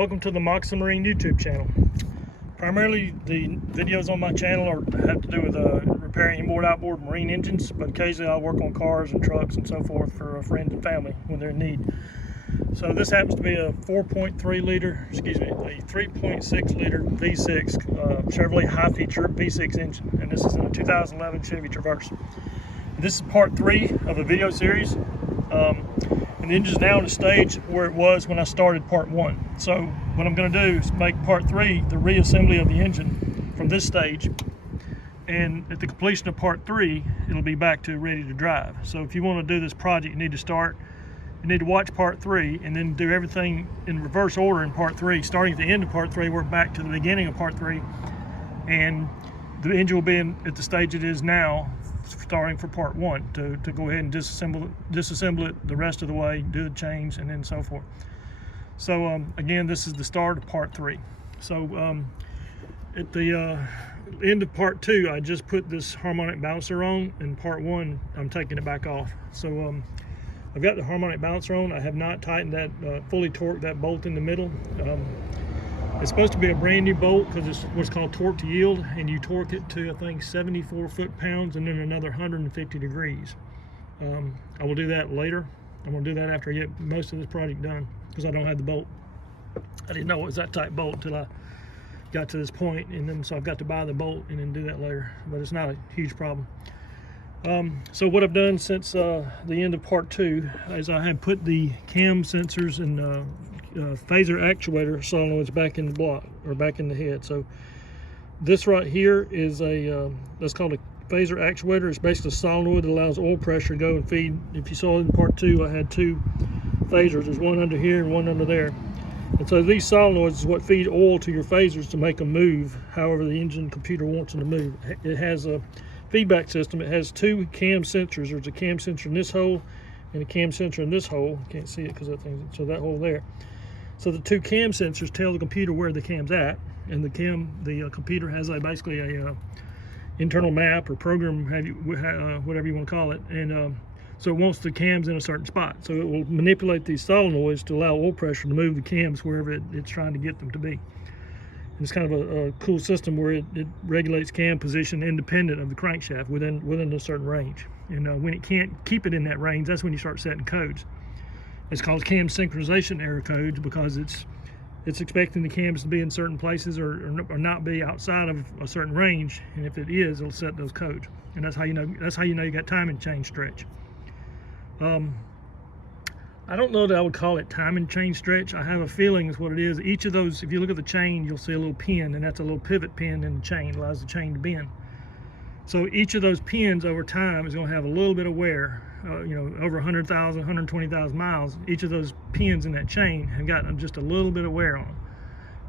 welcome to the Moxie Marine YouTube channel. Primarily the videos on my channel have to do with repairing inboard outboard marine engines, but occasionally I'll work on cars and trucks and so forth for friends and family when they're in need. So this happens to be a 3.6 liter V6 Chevrolet high feature V6 engine, and this is in a 2011 Chevy Traverse. This is part 3 of a video series. And the engine's now in a stage where it was when I started part 1. So what I'm going to do is make part 3 the reassembly of the engine from this stage, and at the completion of part 3 it'll be back to ready to drive. So if you want to do this project, you need to watch part 3 and then do everything in reverse order in part 3, starting at the end of part 3, work back to the beginning of part 3, and the engine will be at the stage it is now, starting for part 1, to go ahead and disassemble it the rest of the way, do the change, and then so forth. So again, this is the start of part 3. So at the end of part 2, I just put this harmonic balancer on. In part 1, I'm taking it back off. So I've got the harmonic balancer on. I have not tightened that, fully torqued that bolt in the middle. It's supposed to be a brand new bolt because it's what's called torque to yield, and you torque it to, I think, 74 foot-pounds and then another 150 degrees. I will do that later. I'm going to do that after I get most of this project done, because I don't have the bolt. I didn't know it was that tight bolt until I got to this point, and then so I've got to buy the bolt and then do that later, but it's not a huge problem. So what I've done since the end of part 2 is I have put the cam sensors and phaser actuator solenoids back in the block, or back in the head. So this right here is that's called a phaser actuator. It's basically a solenoid that allows oil pressure to go and feed. If you saw in part 2, I had 2 phasers. There's one under here and one under there. And so these solenoids is what feed oil to your phasers to make them move however the engine computer wants them to move. It has a feedback system. It has 2 cam sensors. There's a cam sensor in this hole and a cam sensor in this hole. You can't see it because that thing, so that hole there. So the 2 cam sensors tell the computer where the cam's at, and the computer has basically a internal map or program, whatever you want to call it, and so it wants the cams in a certain spot. So it will manipulate these solenoids to allow oil pressure to move the cams wherever it's trying to get them to be. And it's kind of a cool system where it regulates cam position independent of the crankshaft within a certain range. And when it can't keep it in that range, that's when you start setting codes. It's called cam synchronization error codes, because it's expecting the cams to be in certain places or not be outside of a certain range, and if it is, it'll set those codes. And that's how you know you got timing chain stretch. I don't know that I would call it timing chain stretch. I have a feeling is what it is. Each of those, if you look at the chain, you'll see a little pin, and that's a little pivot pin in the chain, allows the chain to bend. So each of those pins over time is going to have a little bit of wear. Over 100,000, 120,000 miles, each of those pins in that chain have gotten just a little bit of wear on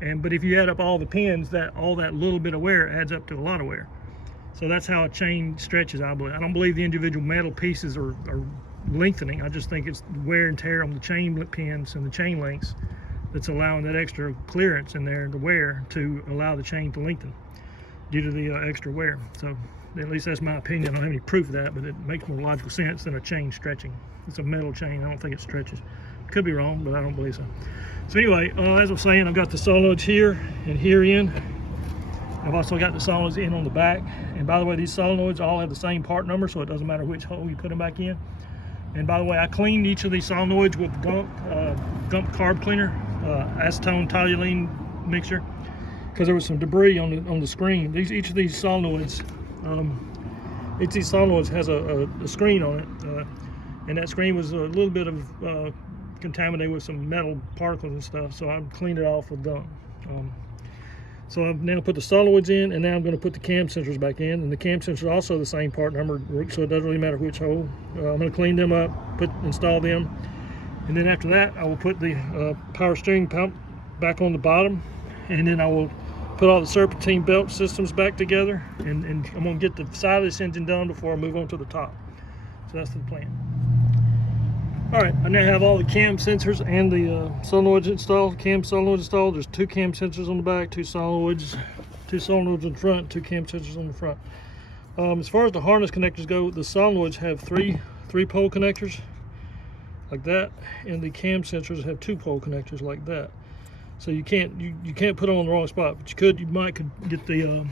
them. But if you add up all the pins, all that little bit of wear adds up to a lot of wear. So that's how a chain stretches, I believe. I don't believe the individual metal pieces are lengthening. I just think it's wear and tear on the chain pins and the chain links that's allowing that extra clearance in there, the wear, to allow the chain to lengthen due to the extra wear. So at least that's my opinion. I don't have any proof of that, but it makes more logical sense than a chain stretching. It's a metal chain. I don't think it stretches. Could be wrong, but I don't believe so. So anyway, as I was saying, I've got the solenoids here and here in. I've also got the solenoids in on the back. And by the way, these solenoids all have the same part number, so it doesn't matter which hole you put them back in. And by the way, I cleaned each of these solenoids with Gump carb cleaner, acetone toluene mixture, because there was some debris on the screen. Each of these solenoids has a screen on it, and that screen was a little bit of contaminated with some metal particles and stuff, so I cleaned it off with Gump. So I've now put the solenoids in, and now I'm going to put the cam sensors back in, and the cam sensors are also the same part number, so it doesn't really matter which hole. I'm going to clean them up, install them, and then after that I will put the power steering pump back on the bottom, and then I will put all the Serpentine belt systems back together, and I'm going to get the side of this engine done before I move on to the top. So that's the plan. Alright, I now have all the cam sensors and the solenoids installed, cam solenoids installed. There's 2 cam sensors on the back, 2 solenoids in the front, 2 cam sensors on the front. As far as the harness connectors go, the solenoids have 3 pole connectors like that, and the cam sensors have 2 pole connectors like that. So you can't put it on the wrong spot, but you might get the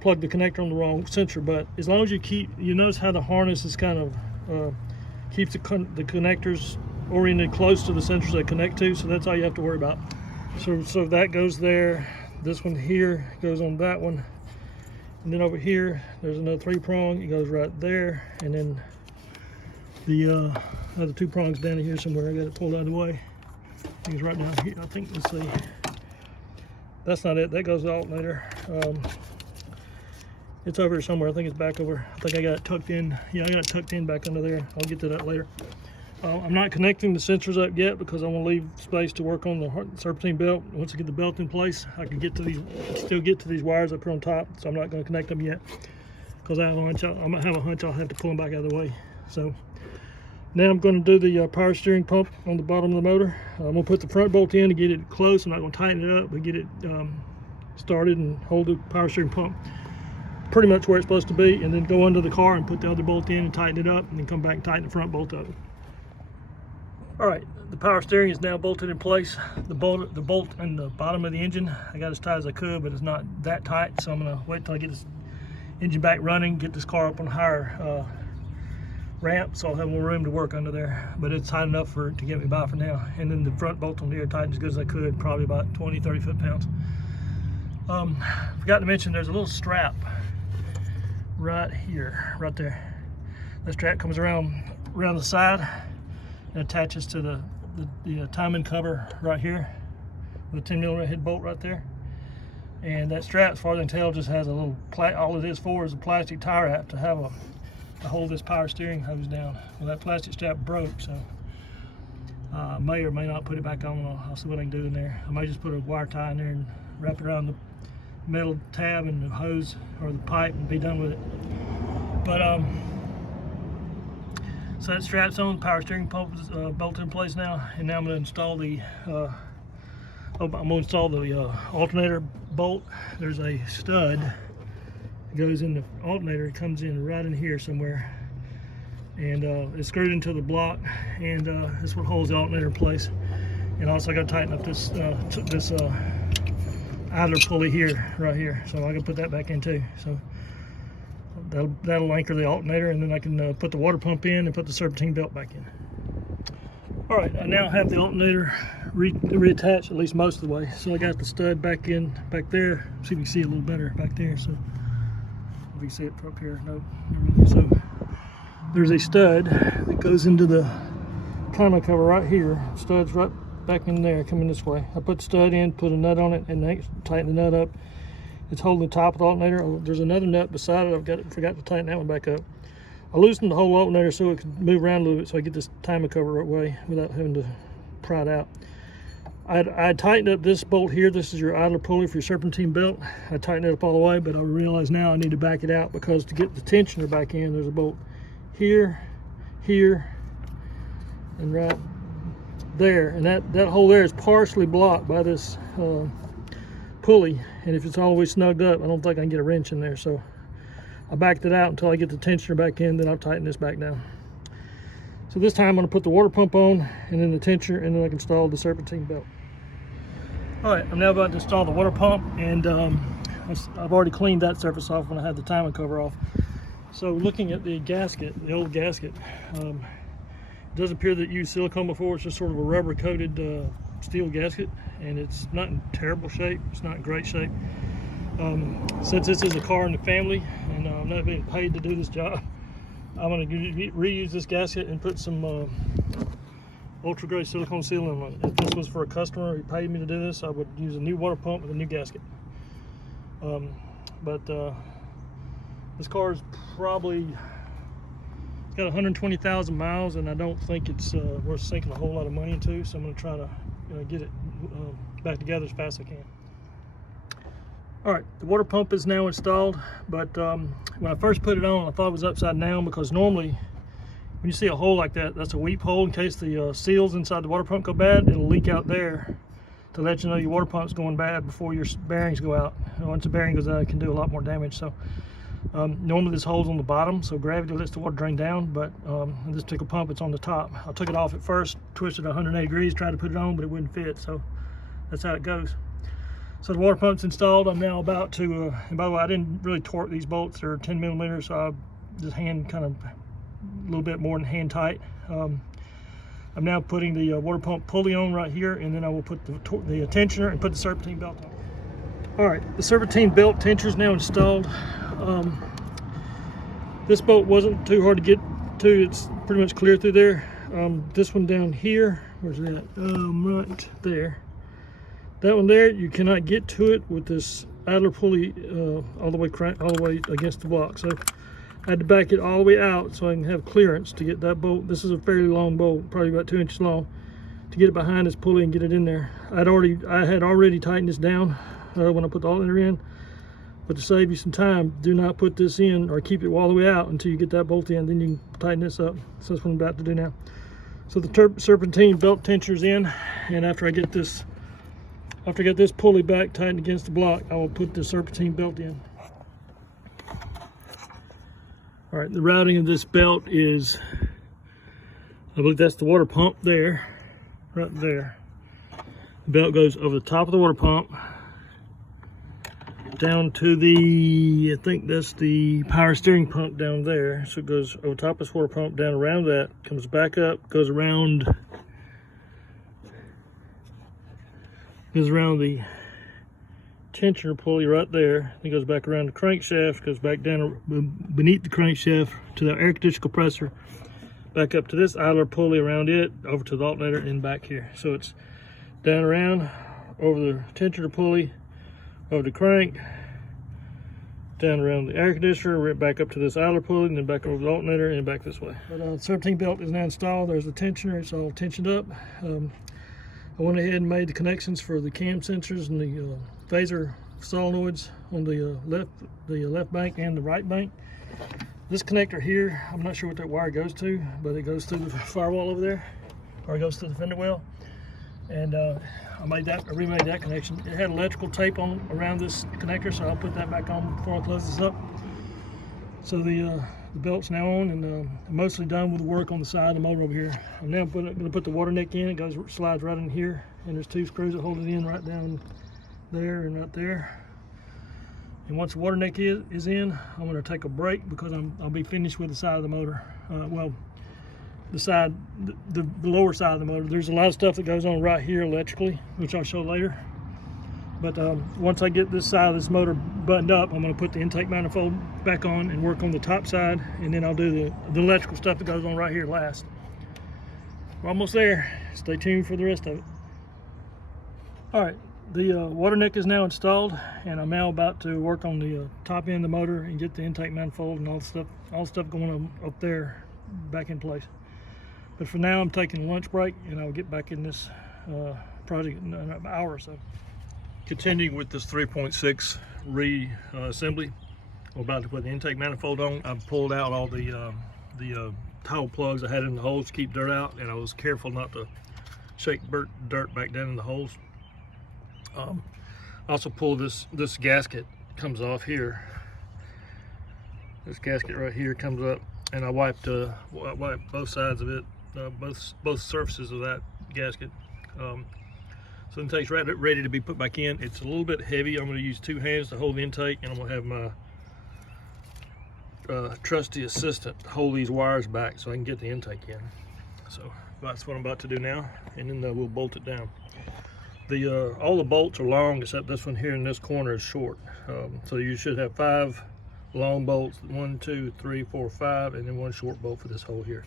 plug the connector on the wrong sensor. But as long as you notice how the harness is kind of keeps the connectors oriented close to the sensors they connect to, so that's all you have to worry about. So that goes there. This one here goes on that one, and then over here there's another 3-prong. It goes right there, and then the other 2 prongs down here somewhere. I got it pulled out of the way. I think it's right down here. I think, let's see. That's not it. That goes to the alternator. It's over here somewhere. I think it's back over. I think I got it tucked in. Yeah, I got it tucked in back under there. I'll get to that later. I'm not connecting the sensors up yet because I want to leave space to work on the serpentine belt. Once I get the belt in place, I can still get to these wires up here on top. So I'm not going to connect them yet because I might have a hunch I'll have to pull them back out of the way. So now I'm going to do the power steering pump on the bottom of the motor. I'm going to put the front bolt in to get it close. I'm not going to tighten it up, but get it started and hold the power steering pump pretty much where it's supposed to be, and then go under the car and put the other bolt in and tighten it up, and then come back and tighten the front bolt up. All right, the power steering is now bolted in place. The bolt in the bottom of the engine, I got as tight as I could, but it's not that tight, so I'm gonna wait till I get this engine back running, get this car up on a higher ramp, so I'll have more room to work under there. But it's tight enough to get me by for now. And then the front bolt on here tightened as good as I could, probably about 20-30 foot-pounds. Forgot to mention there's a little strap right here, right there. The strap comes around the side and attaches to the timing cover right here with a 10mm head bolt right there. And that strap, as far as I can tell, just has a little all it is for is a plastic tie wrap to hold this power steering hose down. Well, that plastic strap broke, so I may or may not put it back on. I'll see what I can do in there. I may just put a wire tie in there and wrap it around the metal tab and the hose or the pipe and be done with it. But so that strap's on, the power steering pump is bolted in place now, and now I'm going to install the alternator bolt. There's a stud that goes in the alternator. It comes in right in here somewhere, and it's screwed into the block, and this is what holds the alternator in place. And also I got to tighten up this idler pulley here, right here. So I can put that back in too. So that'll anchor the alternator, and then I can put the water pump in and put the serpentine belt back in. All right, I now have the alternator reattached, at least most of the way. So I got the stud back there. See if you can see a little better back there. So if you can see it from up here, nope. So there's a stud that goes into the timing cover right here. Stud's right back in there, coming this way. I put the stud in, put a nut on it, and tighten the nut up. It's holding the top of the alternator. There's another nut beside it. Forgot to tighten that one back up. I loosened the whole alternator so it could move around a little bit, so I get this timing cover right way without having to pry it out. I tightened up this bolt here. This is your idler pulley for your serpentine belt. I tightened it up all the way, but I realize now I need to back it out, because to get the tensioner back in, there's a bolt here, here, and right there. And that hole there is partially blocked by this pulley, and if it's all the way snugged up, I don't think I can get a wrench in there. So I backed it out until I get the tensioner back in, then I'll tighten this back down. So this time I'm going to put the water pump on, and then the tensioner, and then I can install the serpentine belt. All right, I'm now about to install the water pump, and I've already cleaned that surface off when I had the timing cover off. So looking at the gasket, the old gasket, it does appear that you used silicone before. It's just sort of a rubber coated steel gasket, and it's not in terrible shape. It's not in great shape. Since this is a car in the family, and I'm not being paid to do this job, I'm going to reuse this gasket and put some ultra grade silicone sealant on it. If this was for a customer who paid me to do this, I would use a new water pump with a new gasket. But this car is probably, it's got 120,000 miles, and I don't think it's worth sinking a whole lot of money into, so I'm going to try to get it back together as fast as I can. All right, the water pump is now installed, but when I first put it on, I thought it was upside down, because normally when you see a hole like that, that's a weep hole. In case the seals inside the water pump go bad, it'll leak out there to let you know your water pump's going bad before your bearings go out. And once the bearing goes out, it can do a lot more damage. So normally this hole's on the bottom, so gravity lets the water drain down, but in this particular pump, it's on the top. I took it off at first, twisted 180 degrees, tried to put it on, but it wouldn't fit. So that's how it goes. So the water pump's installed. I'm now about to, and by the way, I didn't really torque these bolts. They're 10 millimeters, so I just hand kind of a little bit more than hand tight. I'm now putting the water pump pulley on right here, and then I will put the tensioner and put the serpentine belt on. All right, the serpentine belt tensioner is now installed. This bolt wasn't too hard to get to. It's pretty much clear through there. This one down here, where's that? Right there. That one there, you cannot get to it with this idler pulley all the way against the block. So I had to back it all the way out so I can have clearance to get that bolt. This is a fairly long bolt, probably about 2 inches long, to get it behind this pulley and get it in there. I had already tightened this down when I put the alternator in. But to save you some time, do not put this in or keep it all the way out until you get that bolt in. Then you can tighten this up. So that's what I'm about to do now. So the serpentine belt tensioner's in, and after I get this pulley back tightened against the block, I will put the serpentine belt in. All right, the routing of this belt is, I believe that's the water pump there, right there. The belt goes over the top of the water pump, down to the, I think that's the power steering pump down there. So it goes over top of this water pump, down around that, comes back up, goes around the tensioner pulley right there. Then goes back around the crankshaft, goes back down beneath the crankshaft to the air conditioner compressor, back up to this idler pulley around it, over to the alternator and back here. So it's down around, over the tensioner pulley, over the crank, down around the air conditioner, right back up to this idler pulley, and then back over the alternator and back this way. But the serpentine belt is now installed. There's the tensioner, it's all tensioned up. I went ahead and made the connections for the cam sensors and the phaser solenoids on the left bank and the right bank. This connector here, I'm not sure what that wire goes to, but it goes through the firewall over there, or it goes to the fender well. And I remade that connection. It had electrical tape on around this connector, so I'll put that back on before I close this up. So the belt's now on, and I'm mostly done with the work on the side of the motor over here. I'm now going to put the water neck in. It slides right in here, and there's 2 screws that hold it in right down there and right there. And once the water neck is in, I'm going to take a break because I'll be finished with the side of the motor. Well, the lower side of the motor. There's a lot of stuff that goes on right here electrically, which I'll show later. But once I get this side of this motor buttoned up, I'm going to put the intake manifold back on and work on the top side, and then I'll do the electrical stuff that goes on right here last. We're almost there. Stay tuned for the rest of it. All right, the water neck is now installed, and I'm now about to work on the top end of the motor and get the intake manifold and all the stuff going on up there back in place. But for now, I'm taking a lunch break, and I'll get back in this project in an hour or so. Continuing with this 3.6 reassembly, I'm about to put the intake manifold on. I've pulled out all the towel plugs I had in the holes to keep dirt out, and I was careful not to shake dirt back down in the holes. I also pulled this gasket comes off here. This gasket right here comes up, and I wiped both sides of it. Both surfaces of that gasket. So the intake's ready to be put back in. It's a little bit heavy. I'm going to use 2 hands to hold the intake, and I'm going to have my trusty assistant hold these wires back so I can get the intake in. So that's what I'm about to do now, and then we'll bolt it down. All the bolts are long except this one here in this corner is short. So you should have 5 long bolts, 1, 2, 3, 4, 5, and then 1 short bolt for this hole here.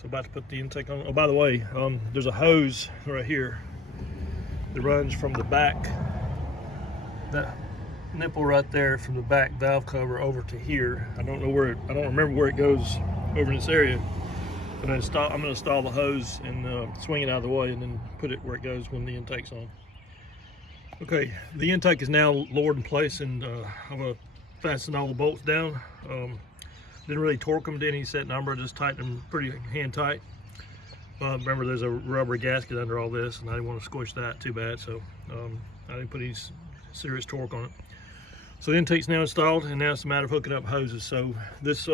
So about to put the intake on. Oh, by the way, there's a hose right here that runs from the back, that nipple right there, from the back valve cover over to here. I don't remember where it goes over in this area, but I'm going to install the hose and swing it out of the way and then put it where it goes when the intake's on. Okay, the intake is now lowered in place, and I'm going to fasten all the bolts down. Didn't really torque them to any set number, just tightened them pretty hand tight. Remember, there's a rubber gasket under all this, and I didn't want to squish that too bad, so I didn't put any serious torque on it. So the intake's now installed, and now it's a matter of hooking up hoses. So this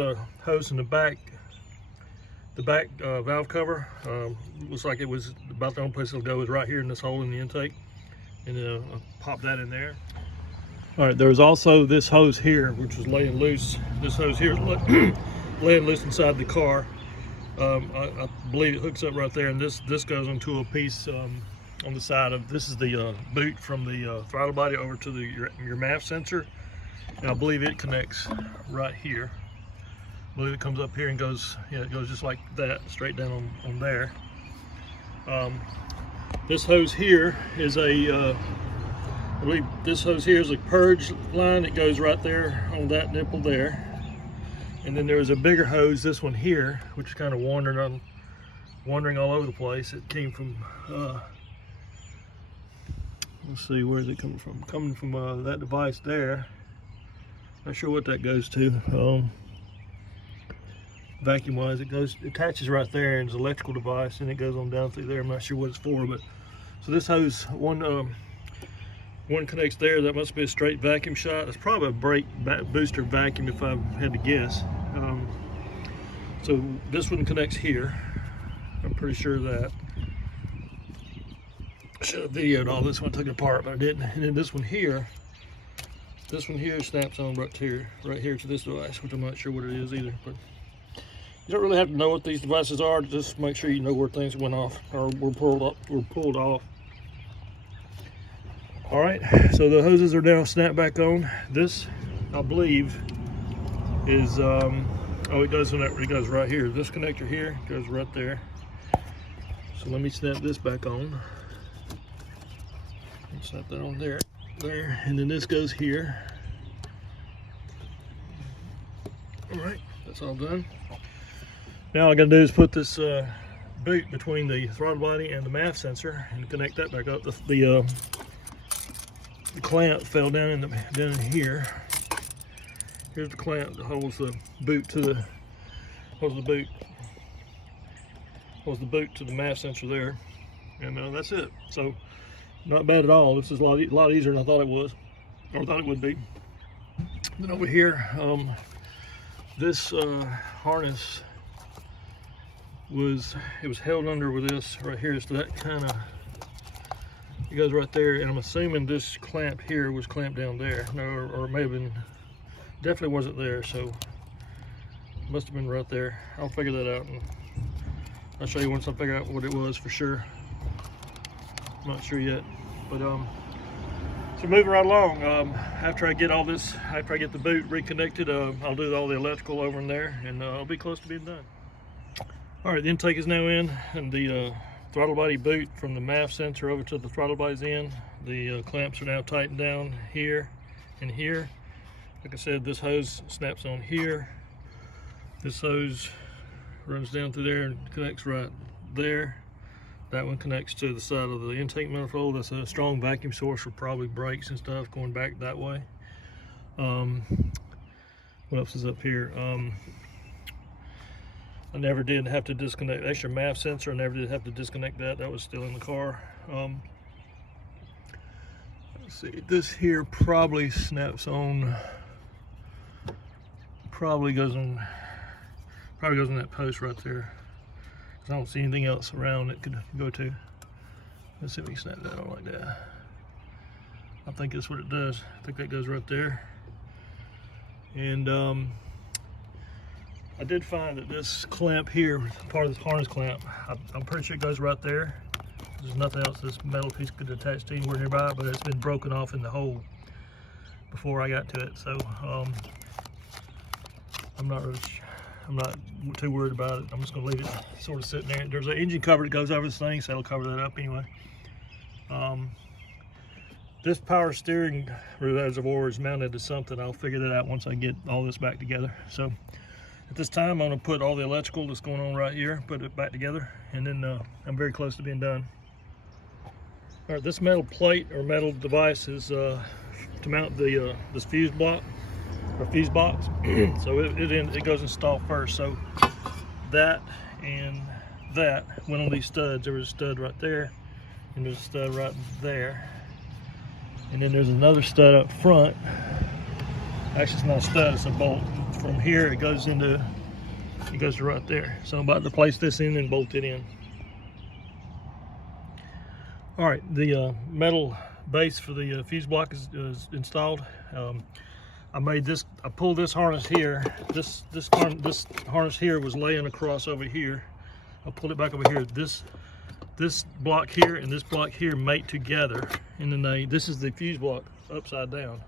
hose in the back valve cover looks like it was about the only place it'll go is right here in this hole in the intake. and I'll pop that in there. All right, there's also this hose here, which was laying loose. This hose here is laying loose inside the car. I believe it hooks up right there, and this goes into a piece on the side of, this is the boot from the throttle body over to your MAF sensor, and I believe it connects right here. I believe it comes up here and goes, yeah, it goes just like that, straight down on there. This hose here is I believe this hose here is a purge line that goes right there on that nipple there. And then there's a bigger hose, this one here, which is kind of wandering all over the place. It came from, let's see, where is it coming from? Coming from that device there. Not sure what that goes to. Vacuum wise, it attaches right there, and it's an electrical device, and it goes on down through there. I'm not sure what it's for, but so this hose, one connects there. That must be a straight vacuum shot. It's probably a brake booster vacuum if I had to guess. So this one connects here. I'm pretty sure of that. I should have videoed all this one, took it apart, but I didn't. And then this one here snaps on right here to this device, which I'm not sure what it is either. But you don't really have to know what these devices are. Just make sure you know where things went off or were pulled off. All right, so the hoses are now snapped back on. This, I believe, is it goes right here. This connector here goes right there. So let me snap this back on. Snap that on there, and then this goes here. All right, that's all done. Now all I gotta do is put this boot between the throttle body and the MAF sensor and connect that back up. The clamp fell down in here. Here's the clamp that holds the boot to the boot to the MAF sensor there, and that's it. So not bad at all. This is a lot easier than I thought it was, or thought it would be. Then over here, this harness was held under with this right here, so that kind of, it goes right there, and I'm assuming this clamp here was clamped down there. No, or it may have been, definitely wasn't there, so it must have been right there. I'll figure that out, and I'll show you once I figure out what it was for sure. I'm not sure yet, but so moving right along. After I get the boot reconnected, I'll do all the electrical over in there, and I'll be close to being done. All right, the intake is now in, and the throttle body boot from the MAF sensor over to the throttle body's in. The clamps are now tightened down here and here. Like I said, this hose snaps on here. This hose runs down through there and connects right there. That one connects to the side of the intake manifold. That's a strong vacuum source for probably brakes and stuff going back that way. What else is up here? I never did have to disconnect the extra MAF sensor. I never did have to disconnect that. That was still in the car. Let's see. This here probably snaps on. Probably goes on that post right there. I don't see anything else around it could go to. Let's see if we can snap that on like that. I think that's what it does. I think that goes right there. And I did find that this clamp here, part of this harness clamp, I'm pretty sure it goes right there. There's nothing else this metal piece could attach to anywhere nearby, but it's been broken off in the hole before I got to it. So I'm not too worried about it. I'm just gonna leave it sort of sitting there. There's an engine cover that goes over this thing, so it'll cover that up anyway. This power steering reservoir is mounted to something. I'll figure that out once I get all this back together. So at this time, I'm gonna put all the electrical that's going on right here, put it back together, and then I'm very close to being done. All right, this metal plate or metal device is to mount the this fuse block or fuse box. So it goes installed first. So that and that went on these studs. There was a stud right there, and there's a stud right there, and then there's another stud up front. Actually, it's not a stud, it's a bolt. From here it goes to right there. So I'm about to place this in and bolt it in. All right, the metal base for the fuse block is installed. I pulled this harness here. This harness here was laying across over here. I pulled it back over here. This block here and this block here mate together, and then this is the fuse block upside down.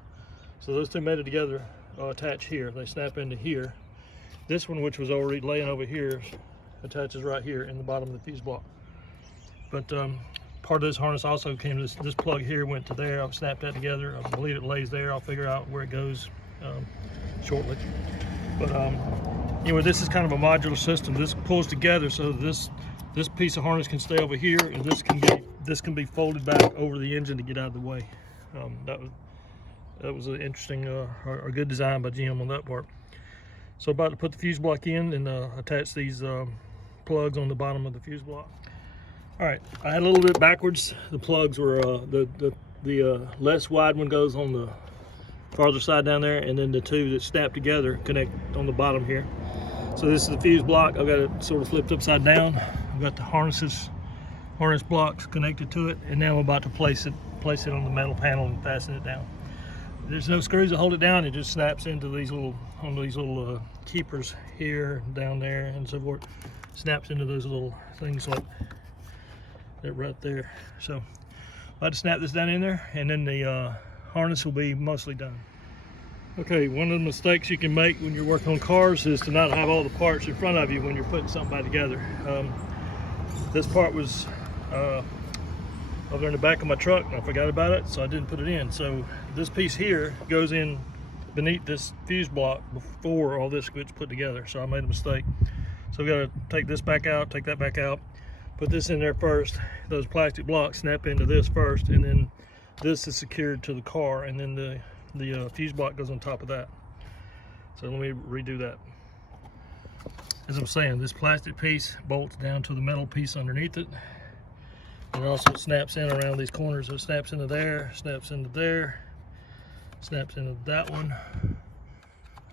So those two mated together, attach here. They snap into here. This one, which was already laying over here, attaches right here in the bottom of the fuse block. But part of this harness also came, this plug here went to there. I've snapped that together. I believe it lays there. I'll figure out where it goes shortly. But anyway, this is kind of a modular system. This pulls together so this piece of harness can stay over here, and this can be folded back over the engine to get out of the way. That was an interesting or good design by Jim on that part. So about to put the fuse block in and attach these plugs on the bottom of the fuse block. All right, I had a little bit backwards. The plugs were the less wide one goes on the farther side down there, and then the two that snap together connect on the bottom here. So this is the fuse block. I've got it sort of flipped upside down. I've got the harness blocks connected to it, and now I'm about to place it on the metal panel and fasten it down. There's no screws to hold it down. It just snaps into these little keepers here, down there, and so forth. Snaps into those little things like that right there. So I'm about to snap this down in there, and then the harness will be mostly done. Okay, one of the mistakes you can make when you're working on cars is to not have all the parts in front of you when you're putting something back together. This part was over in the back of my truck, and I forgot about it, so I didn't put it in. So this piece here goes in beneath this fuse block before all this gets put together, so I made a mistake. So we got to take this back out, take that back out, put this in there first. Those plastic blocks snap into this first, and then this is secured to the car, and then the fuse block goes on top of that. So let me redo that. As I'm saying, this plastic piece bolts down to the metal piece underneath it. It also snaps in around these corners. So it snaps into there, snaps into there, snaps into that one.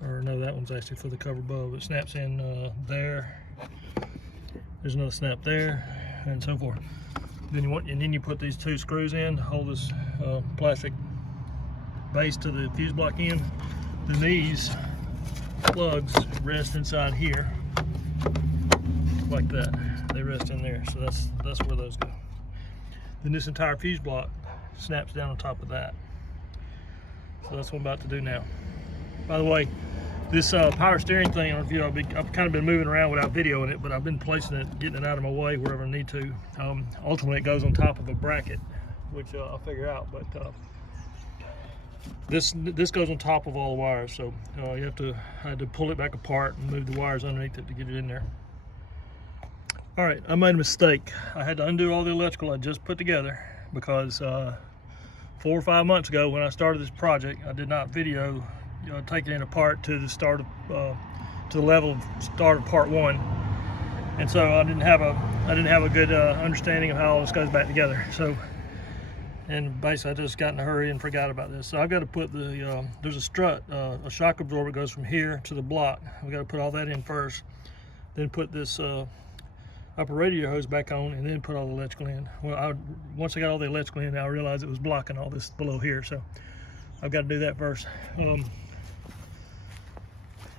Or no, that one's actually for the cover above. It snaps in there. There's another snap there, and so forth. Then you put these two screws in to hold this plastic base to the fuse block in. Then these plugs rest inside here like that. They rest in there, so that's where those go. Then this entire fuse block snaps down on top of that. So that's what I'm about to do now. By the way, this power steering thing on view, I've kind of been moving around without videoing it, but I've been placing it, getting it out of my way wherever I need to. Ultimately, it goes on top of a bracket, which I'll figure out. But this goes on top of all the wires, so I had to pull it back apart and move the wires underneath it to get it in there. All right, I made a mistake. I had to undo all the electrical I just put together because 4 or 5 months ago when I started this project, I did not video taking it apart to the start of to the level of start of part 1, and so I didn't have a good understanding of how all this goes back together. So, and basically I just got in a hurry and forgot about this. So I've got to put there's a strut, a shock absorber goes from here to the block. We've got to put all that in first, then put this upper radiator hose back on, and then put all the electrical in. Well, once I got all the electrical in, I realized it was blocking all this below here, so I've got to do that first.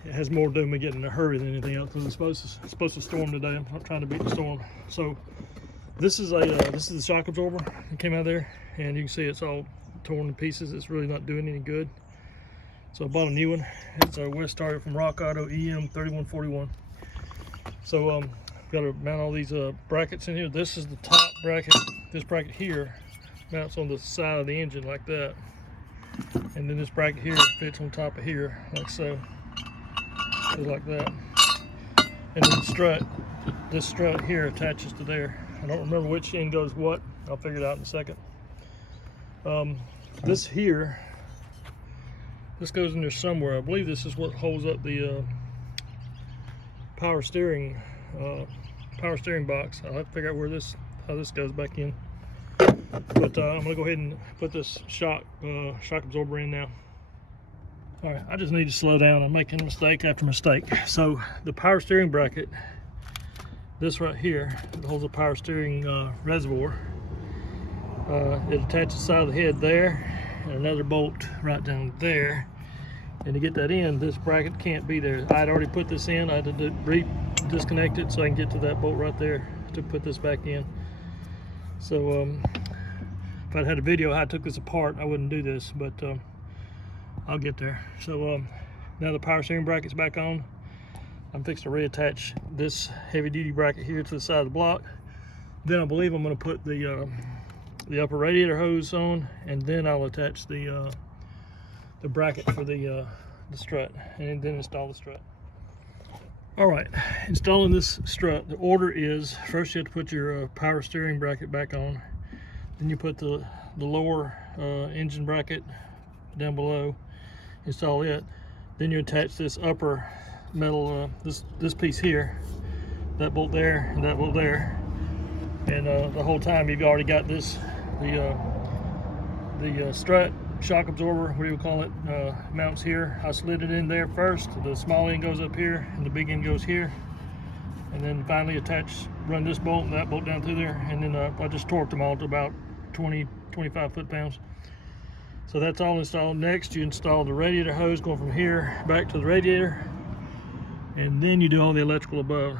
It has more to do with me getting in a hurry than anything else, because it's supposed to storm today. I'm trying to beat the storm. So this is the shock absorber that came out of there, and you can see it's all torn to pieces. It's really not doing any good. So I bought a new one. It's a West Star from Rock Auto EM3141. So got to mount all these brackets in here. This is the top bracket. This bracket here mounts on the side of the engine like that, and then this bracket here fits on top of here like so. Goes like that, and then this strut here attaches to there. I don't remember which end goes what. I'll figure it out in a second. This here, this goes in there somewhere. I believe this is what holds up the power steering box. I'll have to figure out how this goes back in. But I'm gonna go ahead and put this shock absorber in now. All right, I just need to slow down. I'm making mistake after mistake. So the power steering bracket, this right here, it holds a power steering reservoir. It attaches the side of the head there, and another bolt right down there. And to get that in, this bracket can't be there. I'd already put this in. I had to disconnect it so I can get to that bolt right there to put this back in. So if I'd had a video how I took this apart, I wouldn't do this, but I'll get there. So now the power steering bracket's back on. I'm fixing to reattach this heavy duty bracket here to the side of the block. Then I believe I'm going to put the upper radiator hose on, and then I'll attach the bracket for the strut, and then install the strut. All right, installing this strut, the order is first you have to put your power steering bracket back on, then you put the lower engine bracket down below, install it, then you attach this upper metal, this piece here, that bolt there and that bolt there, and the whole time you've already got this, the strut shock absorber, what do you call it, mounts here. I slid it in there first. The small end goes up here and the big end goes here, and then finally run this bolt and that bolt down through there, and then I just torqued them all to about 20-25 foot-pounds. So that's all installed. Next you install the radiator hose going from here back to the radiator, and then you do all the electrical above.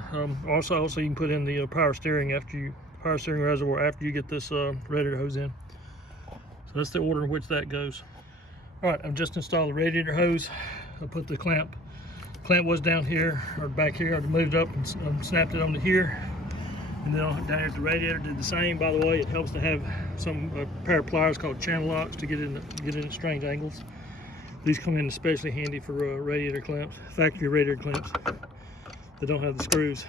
Also you can put in the power steering reservoir after you get this radiator hose in. So that's the order in which that goes. All right, I've just installed the radiator hose. I put the clamp. Clamp was down here or back here. I moved it up and snapped it onto here. And then down here at the radiator, did the same. By the way, it helps to have a pair of pliers called channel locks to get in at strange angles. These come in especially handy for radiator clamps, factory radiator clamps that don't have the screws.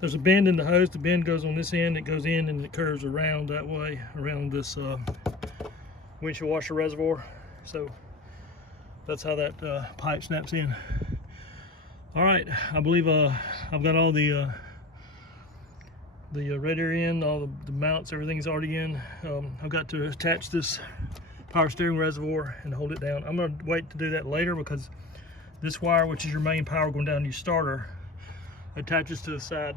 There's a bend in the hose. The bend goes on this end. It goes in and it curves around that way, around this windshield washer reservoir. So that's how that pipe snaps in. All right, I believe I've got all the radiator in, all the mounts, everything's already in. I've got to attach this power steering reservoir and hold it down. I'm going to wait to do that later because this wire, which is your main power going down to your starter, attaches to the side,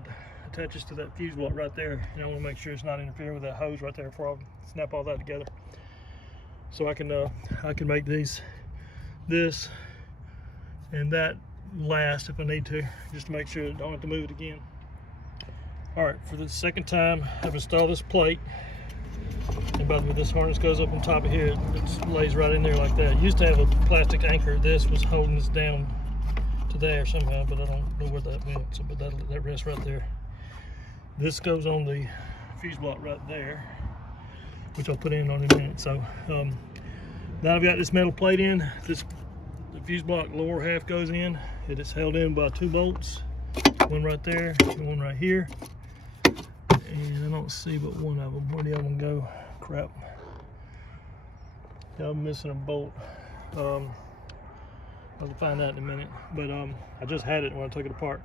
attaches to that fuse block right there, and I want to make sure it's not interfering with that hose right there before I snap all that together. So I can make this and that last if I need to, just to make sure I don't have to move it again. All right, for the second time, I've installed this plate. And by the way, this harness goes up on top of here. It lays right in there like that. It used to have a plastic anchor. This was holding this down to there somehow, but I don't know where that went. So, but that rests right there. This goes on the fuse block right there, which I'll put in on in a minute. So now I've got this metal plate in. The fuse block lower half goes in. It is held in by 2 bolts, one right there and one right here. And I don't see but one of them. Where the other one go? Crap. Yeah, I'm missing a bolt. I'll find that in a minute. But I just had it when I took it apart.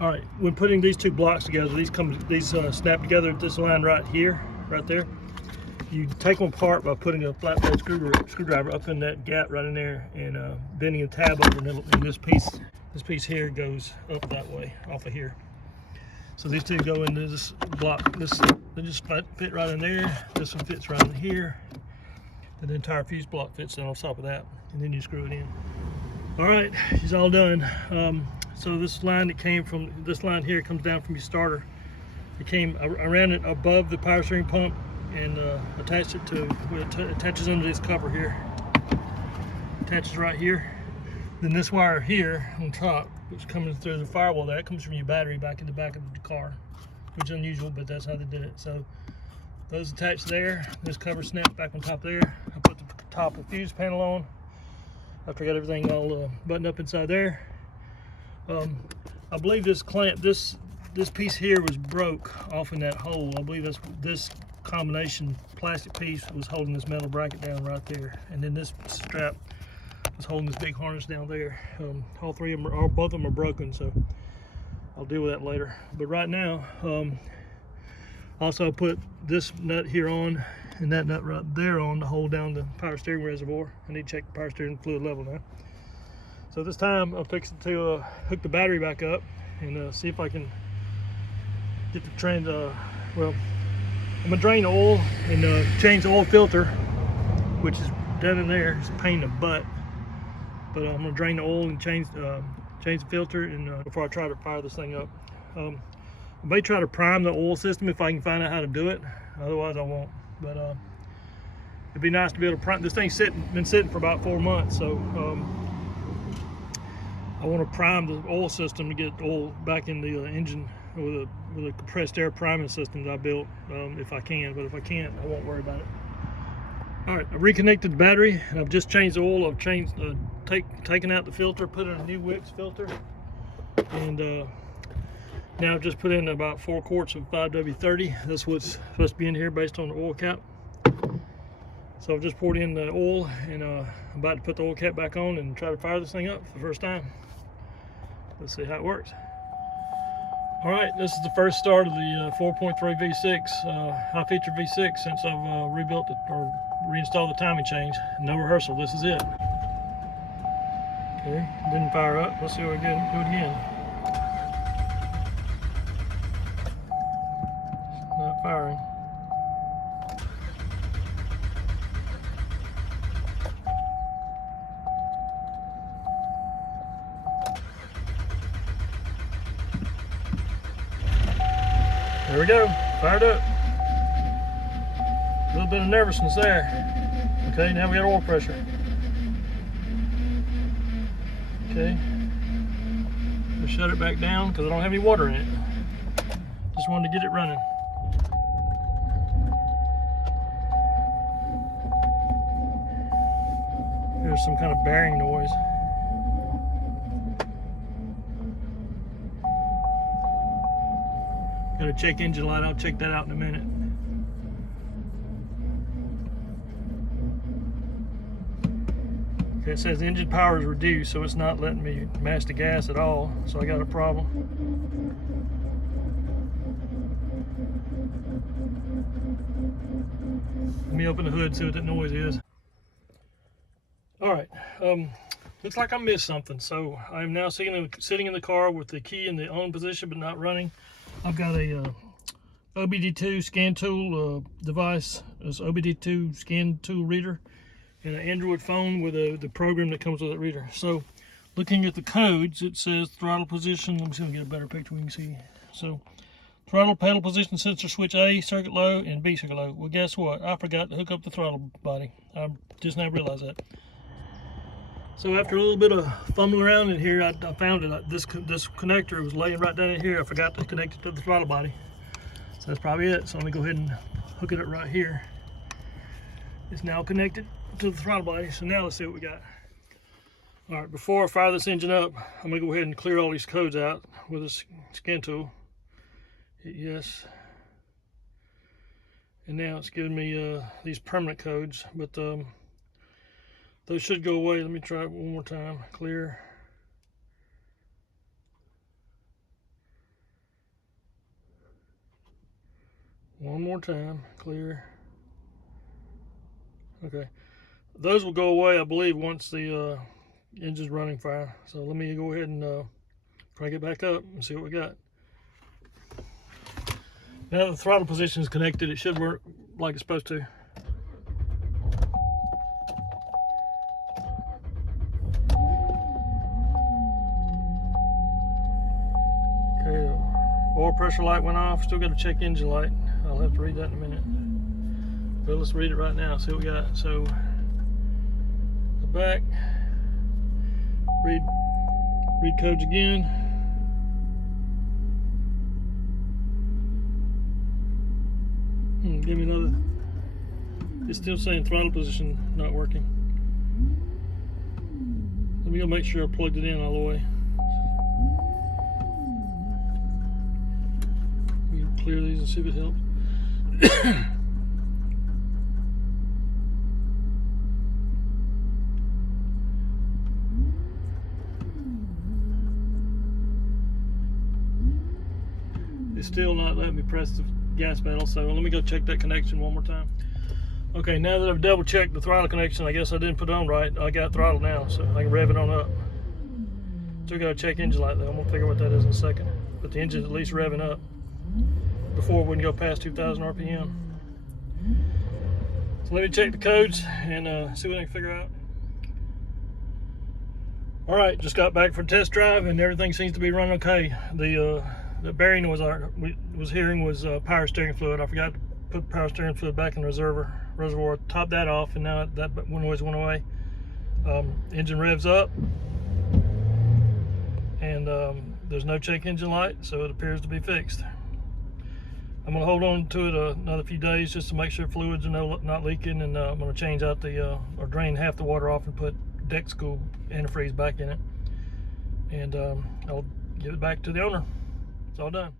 All right, when putting these 2 blocks together, these snap together at this line right here, right there. You take them apart by putting a flat blade screwdriver up in that gap right in there, and bending a tab over, and this piece here goes up that way off of here. So these 2 go into this block. They just fit right in there. This one fits right in here. And the entire fuse block fits in on top of that, and then you screw it in. All right, it's all done. So this line that came from this line here comes down from your starter. I ran it above the power steering pump and attached it to it attaches under this cover here. Attaches right here. Then this wire here on top, which comes through the firewall, that comes from your battery back in the back of the car, which is unusual, but that's how they did it. So those attached there. This cover snaps back on top there. I put the top of the fuse panel on after I got everything all buttoned up inside there. I believe this clamp, this piece here was broke off in that hole. I believe this combination plastic piece was holding this metal bracket down right there, and then this strap was holding this big harness down there. All 3 of them, both of them are broken, so I'll deal with that later. But right now, also I put this nut here on and that nut right there on to hold down the power steering reservoir. I need to check the power steering fluid level now. So this time I'll fix it to hook the battery back up and see if I can get the trend, well, I'm gonna drain the oil and change the oil filter, which is down in there. It's a pain in the butt, but I'm gonna drain the oil and change the filter and before I try to fire this thing up. I may try to prime the oil system if I can find out how to do it. Otherwise I won't. But it'd be nice to be able to prime. This thing's been sitting for about 4 months, so I want to prime the oil system to get oil back in the engine with a compressed air priming system that I built, if I can. But if I can't, I won't worry about it. All right, I've reconnected the battery and I've just changed the oil. I've taken out the filter, put in a new Wix filter, and now I've just put in about 4 quarts of 5W30. That's what's supposed to be in here based on the oil cap. So I've just poured in the oil and I'm about to put the oil cap back on and try to fire this thing up for the first time. Let's see how it works. All right, this is the first start of the 4.3 V6, high feature V6 since I've rebuilt it or reinstalled the timing change. No rehearsal, this is it. Okay, didn't fire up. Let's see what we do it again. It's not firing. There we go, fired up. A little bit of nervousness there. Okay, now we got oil pressure. Okay, we'll shut it back down because I don't have any water in it. Just wanted to get it running. There's some kind of bearing noise. Got a check engine light. I'll check that out in a minute. Okay, it says engine power is reduced, so it's not letting me match the gas at all. So I got a problem. Let me open the hood and see what that noise is. All right, looks like I missed something. So I'm now sitting in the car with the key in the on position but not running. I've got a OBD2 scan tool device. It's OBD2 scan tool reader and an Android phone with the program that comes with that reader. So looking at the codes, it says throttle position. Let me see if I can get a better picture we can see. So throttle pedal position sensor switch A, circuit low, and B circuit low. Well, guess what? I forgot to hook up the throttle body. I just now realized that. So after a little bit of fumbling around in here, I found it. This connector was laying right down in here. I forgot to connect it to the throttle body. So that's probably it. So let me go ahead and hook it up right here. It's now connected to the throttle body. So now let's see what we got. All right, before I fire this engine up, I'm gonna go ahead and clear all these codes out with a scan tool. Hit yes. And now it's giving me these permanent codes, but those should go away. Let me try it one more time. Clear. One more time. Clear. Okay. Those will go away, I believe, once the engine's running fine. So let me go ahead and crank it back up and see what we got. Now the throttle position is connected. It should work like it's supposed to. Okay, oil pressure light went off. Still got to check engine light. I'll have to read that in a minute. But let's read it right now, see what we got. So, the back, read codes again. Give me another. It's still saying throttle position not working. Let me go make sure I plugged it in all the way. We can clear these and see if it helps. It's still not letting me press the gas pedal, so let me go check that connection one more time. Okay, now that I've double checked the throttle connection, I guess I didn't put it on right. I got throttle now, so I can rev it on up. Still got to check engine light though. I'm gonna figure what that is in a second. But the engine's at least revving up before it wouldn't go past 2,000 RPM. So let me check the codes and see what I can figure out. All right, just got back for a test drive and everything seems to be running okay. The bearing was hearing was power steering fluid. I forgot to put power steering fluid back in the reservoir. Topped that off, and now that noise went away. Engine revs up, and there's no check engine light, so it appears to be fixed. I'm going to hold on to it another few days just to make sure fluids are not leaking, and I'm going to change out or drain half the water off and put deck school antifreeze back in it, and I'll give it back to the owner. It's all done.